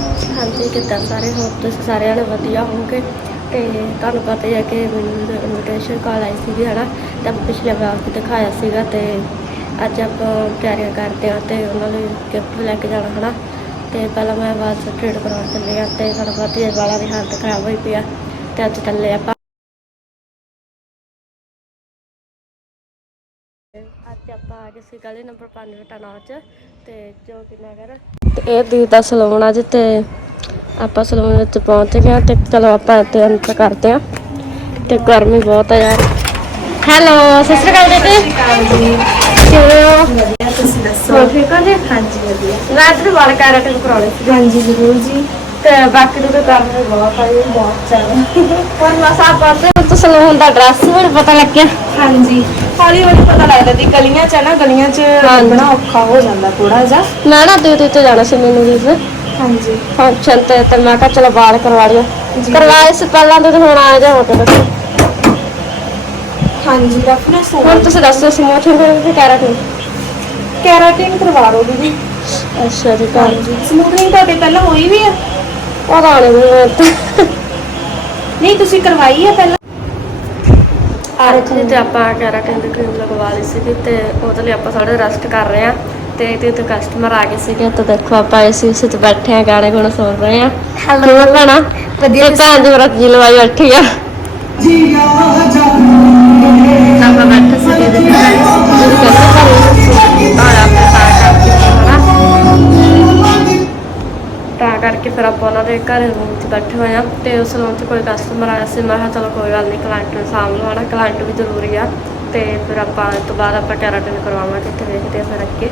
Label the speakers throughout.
Speaker 1: ਹਾਂਜੀ, ਕਿੱਦਾਂ ਸਾਰੇ? ਹੋਰ ਤੁਸੀਂ ਸਾਰਿਆਂ ਨੇ ਵਧੀਆ ਹੋਵੋਗੇ? ਤੇ ਤੁਹਾਨੂੰ ਪਤਾ ਹੀ ਹੈ ਕਿ ਮੈਨੂੰ ਇਨਵੀਟੇਸ਼ਨ ਕਾਲ ਆਈ ਸੀਗੀ, ਹਨਾ, ਤੇ ਆਪਾਂ ਪਿਛਲੇ ਵਾਰ ਤੇ ਦਿਖਾਇਆ ਸੀਗਾ ਤੇ ਅੱਜ ਆਪਾਂ ਤਿਆਰੀਆਂ ਕਰਦੇ ਹਾਂ ਤੇ ਉਹਨਾਂ ਲਈ ਗਿਫਟ ਲੈ ਕੇ ਜਾਣਾ ਹੈ ਨਾ ਤੇ ਪਹਿਲਾਂ ਮੈਂ ਵਾਲ ਟ੍ਰੀਟ ਕਰਾਉਣ ਚੱਲੀ ਆ ਤੇ ਤੁਹਾਨੂੰ ਪਤਾ ਹੀ ਹੈ ਦੀ ਹਾਲਤ ਖਰਾਬ ਹੋਈ ਪਈ ਆ ਤੇ ਅੱਜ ਚੱਲੇ ਆਪਾਂ। ਅੱਜ ਆਪਾਂ ਆ ਗਏ ਸੀ ਗਲੀ ਨੰਬਰ 5 ਵਟਾਣਾ ਤੇ ਜੋ ਕਿ ਨਗਰ ਇਹ ਦੀ ਦਾ ਸਲੂਨ ਅੱਜ ਤੇ ਆਪਾਂ ਸਲੂਨ ਵਿੱਚ ਪਹੁੰਚ ਗਏ ਹਾਂ ਤੇ ਚਲੋ ਆਪਾਂ ਇੱਥੇ ਅੰਦਰ ਕਰਦੇ ਹਾਂ। ਤੇ ਗਰਮੀ ਬਹੁਤ ਹੈ ਯਾਰ। ਹੈਲੋ ਸਤਿ ਸ਼੍ਰੀ ਅਕਾਲ ਦੀਦੀ ਕਿਵੇਂ ਹੋ?
Speaker 2: ਵਧੀਆ ਤੁਸੀਂ ਦੱਸੋ?
Speaker 1: ਠੀਕ ਹੋ ਜੀ?
Speaker 2: ਹਾਂਜੀ ਵਧੀਆ।
Speaker 1: ਮੈਂ ਇੱਧਰ ਵਾਲ ਕੈਰਾਟਿਨ ਕਰਾਉਣੇ ਸੀ?
Speaker 2: ਹਾਂਜੀ ਜ਼ਰੂਰ ਜੀ।
Speaker 1: ਤੇ ਬਾਕੀ ਦੇ ਗਰਮੀ ਬਹੁਤ ਆ ਜੀ ਬਹੁਤ ਜ਼ਿਆਦਾ। ਪਰ ਮਸਾ ਆਪਾਂ ਤੇ ਸਲੂਨ ਦਾ ਡਰੈਸ ਵੀ ਪਤਾ ਲੱਗਿਆ।
Speaker 2: ਹਾਂਜੀ। ਹੌਲੀ ਹੌਲੀ ਪਤਾ ਲੱਗਦਾ ਦੀ ਗਲੀਆਂ ਚ ਆ ਨਾ ਗਲੀਆਂ ਚ
Speaker 1: ਹਾਂਜੀ।
Speaker 2: ਲੱਭਣਾ ਔਖਾ ਹੋ ਜਾਂਦਾ ਥੋੜਾ ਜਿਹਾ।
Speaker 1: ਮੈਂ ਨਾ ਦੀਦੀ ਤੇ ਜਾਣਾ ਸੀ ਮੈਨੂੰ ਵੀਰ
Speaker 2: ਹਾਂਜੀ।
Speaker 1: ਫੰਕਸ਼ਨ ਤੇ ਤੇ ਮੈਂ ਕਿਹਾ ਚਲੋ ਵਾਲ ਕਰਵਾ ਲਿਓ
Speaker 2: ਜੀ।
Speaker 1: ਕਰਵਾਏ ਸੀ ਪਹਿਲਾਂ ਤੇ ਹੁਣ ਆ ਜਾ ਹੋ ਕੇ ਦੱਸੋ
Speaker 2: ਹਾਂਜੀ ਰੱਖਣਾ ਸੋ
Speaker 1: ਹੁਣ ਤੁਸੀਂ ਦੱਸੋ ਸਮੂਥਿੰਗ ਤੇ ਕੈਰਾਟਿਨ?
Speaker 2: ਕੈਰਾਟਿਨ ਕਰਵਾ ਲਓ ਦੀਦੀ।
Speaker 1: ਅੱਛਾ ਜੀ ਕਰ।
Speaker 2: ਹਾਂਜੀ। ਸਮੂਥਿੰਗ ਤੁਹਾਡੇ ਪਹਿਲਾਂ ਹੋਈ ਵੀ ਆ?
Speaker 1: ਪਤਾ ਨਹੀਂ ਮੈਨੂੰ ਤਾਂ
Speaker 2: ਨਹੀਂ ਤੁਸੀਂ ਕਰਵਾਈ ਆ ਪਹਿਲਾਂ?
Speaker 1: ਅੱਜ ਤੇ ਆਪਾਂ ਕੈਰਾਟਿਨ ਦੀ ਕਰੀਮ ਲਗਵਾ ਲਈ ਸੀਗੀ ਤੇ ਉਹਦੇ ਲਈ ਆਪਾਂ ਥੋੜਾ ਰੈਸਟ ਕਰ ਰਹੇ ਆ ਤੇ ਇਹਦੇ ਤੇ ਕਸਟਮਰ ਆ ਗਏ ਸੀਗੇ। ਤਾਂ ਦੇਖੋ ਆਪਾਂ ਏਸੀ ਉਸੇ ਤੇ ਬੈਠੇ ਆ ਗਾਣੇ ਗੁਣੇ ਸੁਣ ਰਹੇ ਆ। ਭੈਣਾ?
Speaker 2: ਵਧੀਆ
Speaker 1: ਭੈਣ ਦੀ ਵਰਤ ਜੀ ਲਵਾਈ ਬੈਠੀ ਆ। ਆਪਾਂ ਬੈਠੇ ਸੀਗੇ ਦੇ ਤਾਂ ਫਿਰ ਆਪਾਂ ਉਹਨਾਂ ਦੇ ਘਰੇ ਰੂਮ 'ਚ ਬੈਠੇ ਹੋਏ ਆ ਤੇ ਉਸ ਰੂਮ 'ਚ ਕੋਈ ਕਸਟਮਰ ਆਇਆ ਸੀ, ਮੈਂ ਕਿਹਾ ਚਲੋ ਕੋਈ ਗੱਲ ਨਹੀਂ ਕਲਾਇੰਟ ਨੂੰ ਸਾਂਭ ਲਓ ਹਨਾ ਕਲਾਇੰਟ ਵੀ ਜ਼ਰੂਰੀ ਆ ਤੇ ਫਿਰ ਆਪਾਂ ਇਸ ਤੋਂ ਬਾਅਦ ਆਪਾਂ ਕੈਰਾਟਿਨ ਕਰਵਾਵਾਂਗੇ ਤੇ ਵੇਖਦੇ ਆ ਫਿਰ ਅੱਗੇ।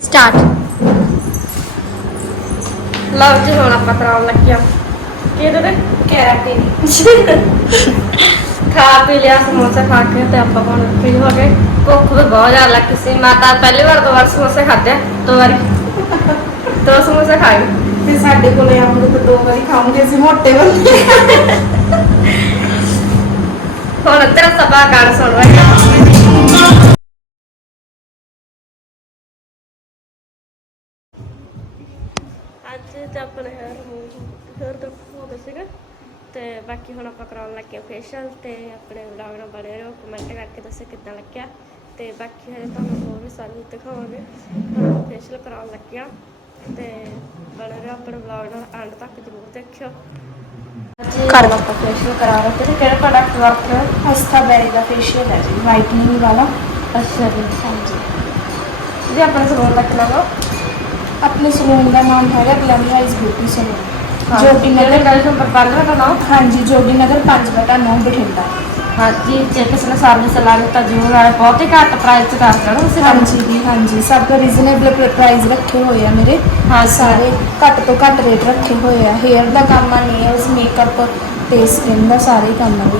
Speaker 1: ਸਟਾਰਟ ਲਓ ਜੀ ਹੁਣ ਆਪਾਂ ਕਰਾਉਣ ਲੱਗੇ ਆ ਕੀ ਇਹਦੇ
Speaker 2: ਕੈਰਾਟਿਨ
Speaker 1: ਖਾ ਪੀ ਲਿਆ ਸਮੋਸਾ ਖਾ ਕੇ ਤੇ ਆਪਾਂ ਹੁਣ ਫ੍ਰੀ ਹੋ ਗਏ। ਭੁੱਖ ਵੀ ਬਹੁਤ ਜ਼ਿਆਦਾ ਲੱਗੀ ਸੀ। ਮੈਂ ਤਾਂ ਪਹਿਲੀ ਵਾਰ ਦੋ ਵਾਰ ਸਮੋਸੇ ਖਾਧੇ ਦੋ ਵਾਰੀ। ਦੋ ਸਮੋਸੇ ਖਾਏ।
Speaker 2: ਤੇ ਸਾਡੇ ਕੋਲੇ ਤਾਂ ਦੋ ਵਾਰੀ ਖਾਵਾਂਗੇ ਅਸੀਂ ਮੋਟੇ ਬੰਦੇ।
Speaker 1: ਹੁਣ ਤੇਰਾ ਸਭਾ ਗਾਣ ਸੁਣ। ਆਪਣੇ ਹੈਰ ਮੂੰਹ ਹੈਰ ਦਾ ਹੋ ਗਿਆ ਸੀਗਾ ਤੇ ਬਾਕੀ ਹੁਣ ਆਪਾਂ ਕਰਾਉਣ ਲੱਗੇ ਫੇਸ਼ੀਅਲ ਤੇ ਆਪਣੇ ਵਲੌਗ ਨਾਲ ਬਣੇ ਰਹੋ ਕਮੈਂਟ ਕਰਕੇ ਦੱਸੋ ਕਿੱਦਾਂ ਲੱਗਿਆ ਤੇ ਬਾਕੀ ਹਜੇ ਤੁਹਾਨੂੰ ਹੋਰ ਵੀ ਸਾਨੂੰ ਦਿਖਾਵਾਂਗੇ। ਹੁਣ ਫੇਸ਼ੀਅਲ ਕਰਾਉਣ ਲੱਗਿਆ ਤੇ ਬਣੇ ਰਹੋ ਆਪਣੇ ਵਲੌਗ ਨਾਲ ਐਂਡ ਤੱਕ ਜ਼ਰੂਰ ਦੇਖਿਓ।
Speaker 2: ਕਰ
Speaker 1: ਹੁਣ ਆਪਾਂ ਫੇਸ਼ੀਅਲ ਕਰਾ ਰਹੇ ਤੇ ਕਿਹੜਾ ਪ੍ਰੋਡਕਟ ਵਰਤ ਰਹੇ ਹੋ?
Speaker 2: ਹਸਤਾ ਬੈਰੀ ਦਾ ਫੇਸ਼ੀਅਲ ਹੈ ਜੀ ਵਾਈਟਨਿੰਗ ਵਾਲਾ।
Speaker 1: ਅੱਛਾ ਜੀ
Speaker 2: ਹਾਂਜੀ।
Speaker 1: ਜੀ ਆਪਣੇ ਸਲੂਨ ਤੱਕ ਲਾਓ
Speaker 2: ਆਪਣੇ ਸਲੂਨ ਦਾ ਨਾਮ ਹੈਗਾ ਗਲੈਮਰਾਈਜ਼ ਬਿਊਟੀ ਸਲੂਨ ਜੋਗੀ ਨਗਰ
Speaker 1: ਗੱਲ ਨੰਬਰ 5 ਦਾ ਨਾਮ?
Speaker 2: ਹਾਂਜੀ ਜੋਗੀ ਨਗਰ 5 ਬਟਾ 9 ਬਠਿੰਡਾ।
Speaker 1: ਹਾਂਜੀ ਜੇ ਕਿਸੇ ਨੇ ਸਰਵਿਸ ਲਾਣੀ ਤਾਂ ਜ਼ਰੂਰ ਆਏ। ਬਹੁਤ ਹੀ ਘੱਟ ਪ੍ਰਾਈਸ ਤੇ ਕਰ ਦੇਣਾ ਤੁਸੀਂ।
Speaker 2: ਹਾਂਜੀ ਜੀ ਹਾਂਜੀ। ਸਭ ਰੀਜ਼ਨੇਬਲ ਪ੍ਰਾਈਸ ਰੱਖੇ ਹੋਏ ਆ ਮੇਰੇ।
Speaker 1: ਹਾਂ,
Speaker 2: ਸਾਰੇ ਘੱਟ ਤੋਂ ਘੱਟ ਰੇਟ ਰੱਖੇ ਹੋਏ ਆ। ਹੇਅਰ ਦਾ ਕੰਮ ਆ ਨੇਲਸ ਮੇਕਅਪ ਤੇ ਸਕਿਨ ਦਾ ਸਾਰੇ ਕੰਮ ਆ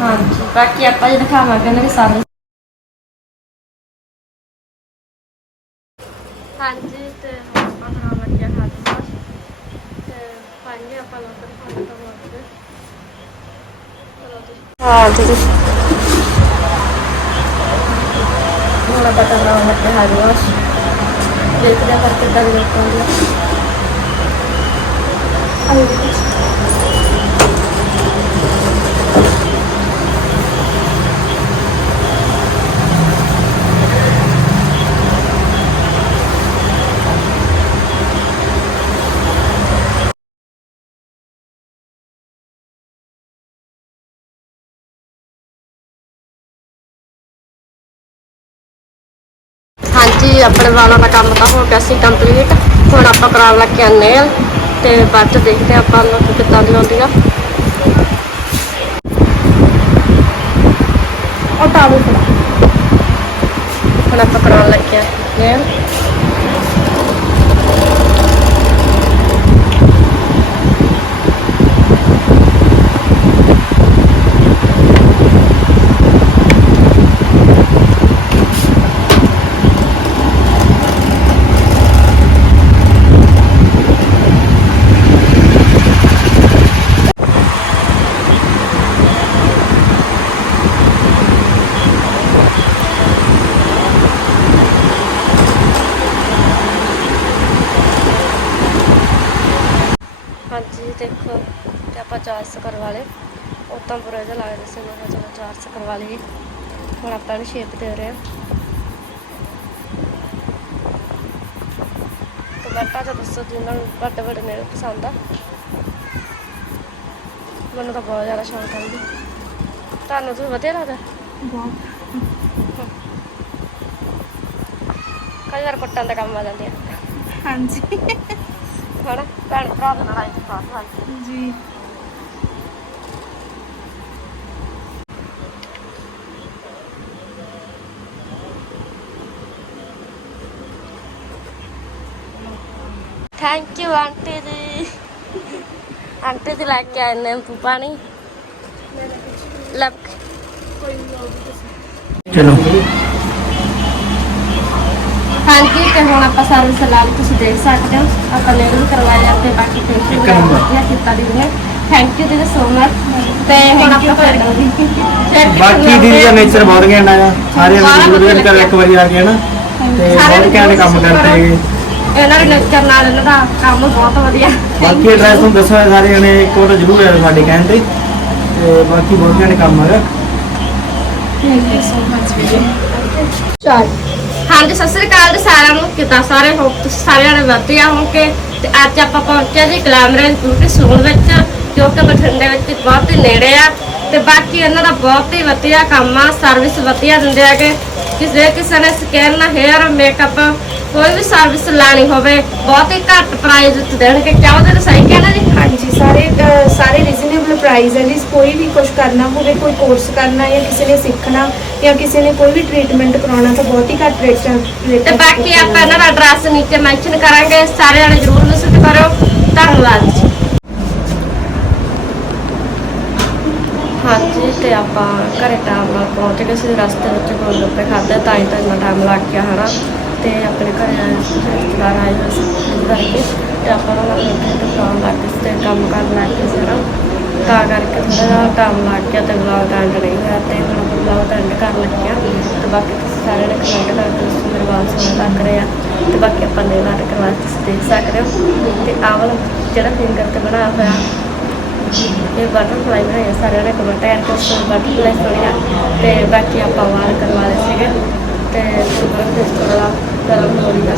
Speaker 1: ਹਾਂਜੀ ਬਾਕੀ ਆਪਾਂ ਜੇ ਦਿਖਾਵਾਂਗੇ ਉਹਨਾਂ ਦੀ ਸਰਵਿਸ ਹਾਂਜੀ ਤੇ ਹੁਣ ਆਪਾਂ ਕਰਾਉਣ ਲੱਗਿਆ ਹੱਥ ਵਾਸ਼ ਤੇ ਫਾਈਨਲੀ ਆਪਾਂ ਲੋਕਲ ਖਾਣ ਤੋਂ ਬਾਅਦ ਚਲੋ ਜੀ ਹਾਂ ਜੀ ਹੁਣ ਆਪਾਂ ਕਰਾਉਣ ਲੱਗੇ ਹੱਥ ਵਾਸ਼ ਦੇਖਦੇ ਹਾਂ ਫਿਰ ਕਿੱਦਾਂ ਦੀ ਲੋਕਾਂ ਦੀ ਹਾਂਜੀ ਆਪਣੇ ਵਾਲਾਂ ਦਾ ਕੰਮ ਤਾਂ ਹੋ ਗਿਆ ਸੀ ਕੰਪਲੀਟ ਹੁਣ ਆਪਾਂ ਕਰਾਉਣ ਲੱਗੇ ਆ ਤੇ ਬਾਅਦ ਚ ਦੇਖਦੇ ਹਾਂ ਆਪਾਂ ਲੋਕ ਕਿੱਦਾਂ ਦੀ ਆਉਂਦੀ ਆ।
Speaker 2: ਉਹ ਟਾਵਲ ਫੜਾ।
Speaker 1: ਹੁਣ ਆਪਾਂ ਕਰਾਉਣ ਲੱਗ ਲੱਗੇ ਆ ਨੇਲ ਚਾਰਜ ਕਰਵਾ ਲਏ। ਉਹ ਤਾਂ ਬੁਰਾ ਜਿਹਾ ਲੱਗਦਾ ਸੀ ਮੈਂ ਚਲੋ ਚਾਰਜ ਕਰਵਾ ਲਈਏ। ਹੁਣ ਆਪਾਂ ਇਹਨੂੰ ਸ਼ੇਪ ਦੇ ਰਹੇ ਹਾਂ। ਕਮੈਂਟਾਂ 'ਚ ਦੱਸੋ ਜਿਨ੍ਹਾਂ ਨੂੰ ਵੱਡੇ ਵੱਡੇ ਮੇਰੇ ਪਸੰਦ ਆ। ਮੈਨੂੰ ਤਾਂ ਬਹੁਤ ਜ਼ਿਆਦਾ ਸ਼ੌਂਕ ਆ ਇਹਦੀ। ਤੁਹਾਨੂੰ ਤਾਂ ਵਧੀਆ ਲੱਗਦਾ?
Speaker 2: ਬਹੁਤ
Speaker 1: ਕਈ ਵਾਰ ਕੁੱਟਣ ਦਾ ਕੰਮ ਆ ਜਾਂਦੇ ਆ।
Speaker 2: ਹਾਂਜੀ।
Speaker 1: ਹਨਾ? ਭੈਣ ਭਰਾ ਦੇ ਨਾਲ ਆਈ ਤੇ ਬਾਤ ਹੋਈ
Speaker 2: ਜੀ।
Speaker 1: Thank you aunty ji aunty ji ਲੈ ਕੇ ਆਏ ਨੇ ਪਾਣੀ। ਲੱਭ
Speaker 3: ਚਲੋ।
Speaker 1: ਹਾਂਜੀ ਤੇ ਹੁਣ ਆਪਾਂ ਸਰਵਿਸ ਲਾ ਲਈ ਤੁਸੀਂ ਦੇਖ ਸਕਦੇ ਹੋ। ਆਪਾਂ ਵੀ ਕਰਵਾਇਆ ਤੇ ਬਾਕੀ ਫੇਸ਼ੀਅਲ। ਵਧੀਆ ਕੀਤਾ ਦੀ ਨੇ ਥੈਂਕ ਯੂ ਜੀ ਸੋ ਮਚ ਤੇ ਹੁਣ ਆਪਾਂ ਫਿਰ
Speaker 3: ਬਾਕੀ ਦੀਦੀ ਦਾ ਨੇਚਰ ਬਹੁਤ ਘੈਂਟ ਆ ਸਾਰੇ ਵੀਡੀਓ ਕਰ ਇੱਕ ਵਾਰੀ ਆ ਗਿਆ ਨਾ। ਤੇ ਬਹੁਤ ਘੈਂਟ ਕੰਮ ਕਰਦੇ ਹੈਗੇ।
Speaker 1: ਇਹਨਾਂ ਦੇ ਨੇਚਰ ਨਾਲ ਇਹਨਾਂ ਦਾ ਕੰਮ ਬਹੁਤ ਵਧੀਆ।
Speaker 3: ਬਾਕੀ ਐਡਰੈਸ ਤੁਹਾਨੂੰ ਦੱਸਿਆ ਹੋਇਆ ਸਾਰੇ ਜਣੇ ਇੱਕ ਵਾਰ ਜ਼ਰੂਰ ਆਇਓ ਸਾਡੇ ਕਹਿਣ ਤੇ। ਤੇ ਬਾਕੀ ਬਹੁਤ ਘੈਂਟ ਕੰਮ ਹੈਗਾ।
Speaker 2: ਥੈਂਕ ਯੂ ਸੋ ਮਚ ਵੀਰੇ
Speaker 1: ਚੱਲ। ਹਾਂਜੀ ਸਤਿ ਸ੍ਰੀ ਅਕਾਲ ਜੀ ਸਾਰਿਆਂ ਨੂੰ। ਕਿੱਦਾਂ ਸਾਰੇ? ਹੋ ਤੁਸੀਂ ਸਾਰਿਆਂ ਨੇ ਵਧੀਆ ਹੋਗੇ ਤੇ ਅੱਜ ਆਪਾਂ ਪਹੁੰਚੇ ਜੀ ਗਲੈਮਰਸ ਬਿਊਟੀ ਸਲੂਨ ਵਿੱਚ ਜੋ ਕਿ ਬਠਿੰਡੇ ਵਿੱਚ ਬਹੁਤ ਹੀ ਨੇੜੇ ਆ। ਤੇ ਬਾਕੀ ਇਹਨਾਂ ਦਾ ਬਹੁਤ ਹੀ ਵਧੀਆ ਕੰਮ ਆ। ਸਰਵਿਸ ਵਧੀਆ ਦਿੰਦੇ ਆਗੇ ਕਿਸੇ ਕਿਸੇ ਨੇ ਸਕਿਨ ਹੇਅਰ ਮੇਕਅਪ ਕੋਈ ਵੀ ਸਰਵਿਸ ਲੈਣੀ ਹੋਵੇ ਬਹੁਤ ਹੀ ਘੱਟ ਪ੍ਰਾਈਸ ਵਿੱਚ ਦੇਣਗੇ। ਕਿਉਂ ਉਹਦੇ ਸਹੀ ਕਹਿਣਾ ਜੀ?
Speaker 2: ਹਾਂਜੀ ਸਾਰੇ ਸਾਰੇ ਰੀਜ਼ਨੇਬਲ ਪ੍ਰਾਈਸ ਹੈ ਜੀ। ਕੋਈ ਵੀ ਕੁਝ ਕਰਨਾ ਹੋਵੇ ਕੋਈ ਕੋਰਸ ਕਰਨਾ ਜਾਂ ਕਿਸੇ ਨੇ ਸਿੱਖਣਾ ਜਾਂ ਕਿਸੇ ਨੇ ਕੋਈ ਵੀ ਟ੍ਰੀਟਮੈਂਟ ਕਰਾਉਣਾ ਤਾਂ ਬਹੁਤ ਹੀ ਘੱਟ ਰੇਟਾਂ
Speaker 1: ਤੇ ਬਾਕੀ ਆਪਾਂ ਇਹਨਾਂ ਦਾ ਐਡਰੈਸ ਨੀਚੇ ਮੈਂਸ਼ਨ ਕਰਾਂਗੇ। ਸਾਰੇ ਜਣੇ ਜਰੂਰ ਵਿਜ਼ਿਟ ਕਰੋ। ਧੰਨਵਾਦ ਜੀ। ਹਾਂਜੀ ਤੇ ਆਪਾਂ ਘਰੇ ਟਾਈਮ ਨਾਲ ਪਹੁੰਚ ਗਏ ਸੀ। ਰਸਤੇ ਵਿੱਚ ਗੋਲ ਗੱਪੇ ਖਾਦੇ ਤਾਂ ਹੀ ਤਾਂ ਇੰਨਾ ਟਾਈਮ ਲੱਗ ਗਿਆ ਹਨਾ? ਤੇ ਆਪਣੇ ਘਰ ਰਿਸ਼ਤੇਦਾਰ ਆਏ ਹੋਏ ਸੀ ਕਰਕੇ ਤੇ ਆਪਾਂ ਉਹਨਾਂ ਨਾਲ ਕੰਮ ਲੱਗ ਗਏ ਤੇ ਕੰਮ ਕਰਨ ਲੱਗ ਗਏ ਸੀ ਤਾਂ ਕਰਕੇ ਥੋੜਾ ਜਿਹਾ ਟਾਈਮ ਲੱਗ ਗਿਆ ਤੇ ਵਲੌਗ ਐਂਡ ਨਹੀਂ ਹੋਇਆ ਤੇ ਹੁਣ ਆਪਾਂ ਵਲੌਗ ਐਂਡ ਕਰਨ ਲੱਗਿਆ ਹਾਂ। ਤੇ ਬਾਕੀ ਤੁਸੀਂ ਸਾਰਿਆਂ ਨੇ ਕਮੈਂਟ ਕਰਕੇ ਤੁਸੀਂ ਮੇਰੇ ਵਾਲ ਸੋਹਣੇ ਲੱਗ ਰਹੇ ਆ ਤੇ ਬਾਕੀ ਆਪਾਂ ਨੇ ਨਾਟ ਕਰਵਾ ਤੁਸੀਂ ਦੇਖ ਸਕਦੇ ਹੋ। ਤੇ ਆਹ ਵਾਲਾ ਜਿਹੜਾ ਫਿੰਗਰ ਤੇ ਬਣਾਇਆ ਹੋਇਆ, ਇਹ ਬਟਰਫਲਾਈ ਬਣਾਇਆ, ਸਾਰਿਆਂ ਨੇ ਕਮੈਂਟ ਕਰਕੇ ਉਸ ਬਟਰਫਲਾਈ ਸੋਹਣੀ ਆ। ਤੇ ਬਾਕੀ ਆਪਾਂ ਵਾਲ ਕਰਵਾ ਲਏ ਸੀਗੇ ਤੇ ਸ਼ੁਕਰ ਤੇ ਥੋੜਾ ਗਰਮ ਹੋ ਰਹੀ ਆ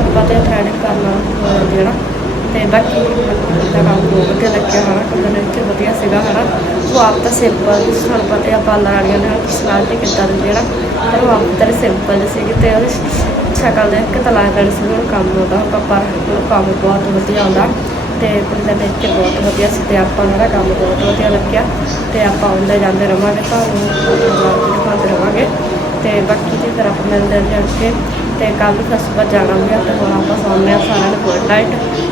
Speaker 1: ਆਪਾਂ ਤੇ ਥ੍ਰੈਡਿੰਗ ਕਰਨਾ ਹੋ ਜਾਂਦੀ ਨਾ ਤੇ ਬਾਕੀ ਦਾ ਕੰਮ ਬਹੁਤ ਵਧੀਆ ਲੱਗਿਆ ਹਨਾ ਕਿਉਂਕਿ ਇੱਥੇ ਵਧੀਆ ਸੀਗਾ ਹਨਾ ਉਹ ਆਪ ਤਾਂ ਸਿੰਪਲ ਸਾਨੂੰ ਪਤਾ ਆਪਾਂ ਪਾਰਲਰ ਵਾਲੀਆਂ ਨੇ ਸਲਾਹ ਤੇ ਕਿੱਦਾਂ ਦਿੰਦੇ ਨਾ ਪਰ ਉਹ ਆਪ ਤਾਂ ਸਿੰਪਲ ਜਿਹੀ ਸੀਗੀ ਤੇ ਉਹਦੀ ਸ਼ਕਲ ਦੇਖ ਕੇ ਤਾਂ ਲੱਗਦਾ ਸੀ ਵੀ ਕੰਮ ਆਉਂਦਾ ਹੋਊਗਾ ਪਰ ਉਹਨੂੰ ਕੰਮ ਬਹੁਤ ਵਧੀਆ ਆਉਂਦਾ ਤੇ ਕੁੜੀ ਦਾ ਦੇਖ ਕੇ ਬਹੁਤ ਵਧੀਆ ਸੀ ਤੇ ਆਪਾਂ ਨੂੰ ਉਹਦਾ ਕੰਮ ਬਹੁਤ ਵਧੀਆ ਲੱਗਿਆ ਤੇ ਆਪਾਂ ਆਉਂਦੇ ਜਾਂਦੇ ਰਵਾਂਗੇ ਤੁਹਾਨੂੰ ਵਲੌਗ ਦਿਖਾਉਂਦੇ ਰਵਾਂਗੇ ਤੇ ਬਾਕੀ ਦੀ ਫਿਰ ਆਪਾਂ ਮਿਲਦੇ ਹਾਂ ਜੀ ਅੱਗੇ ਤੇ ਕੱਲ ਨੂੰ ਫਿਰ ਸੁਬਹ ਜਾਣਾ ਵੀ ਤੇ ਹੁਣ ਆਪਾਂ ਸੌਂਦੇ ਹਾਂ ਸਾਰਿਆਂ ਨੇ ਗੁੱਡ ਟਾਈਟ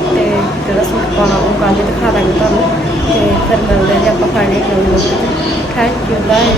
Speaker 1: ਤੇ ਜਿਹੜਾ ਸੂਟ ਪਾਉਣਾ, ਉਹ ਕੱਲ ਹੀ ਦਿਖਾ ਦਾਂਗੇ ਤੁਹਾਨੂੰ। ਤੇ ਫਿਰ ਮਿਲਦੇ ਹਾਂ ਜੀ ਆਪਾਂ ਫਾਈਨਲੀ ਨਵੀਂ ਲੋਕ ਥੈਂਕ ਯੂ ਬਾਏ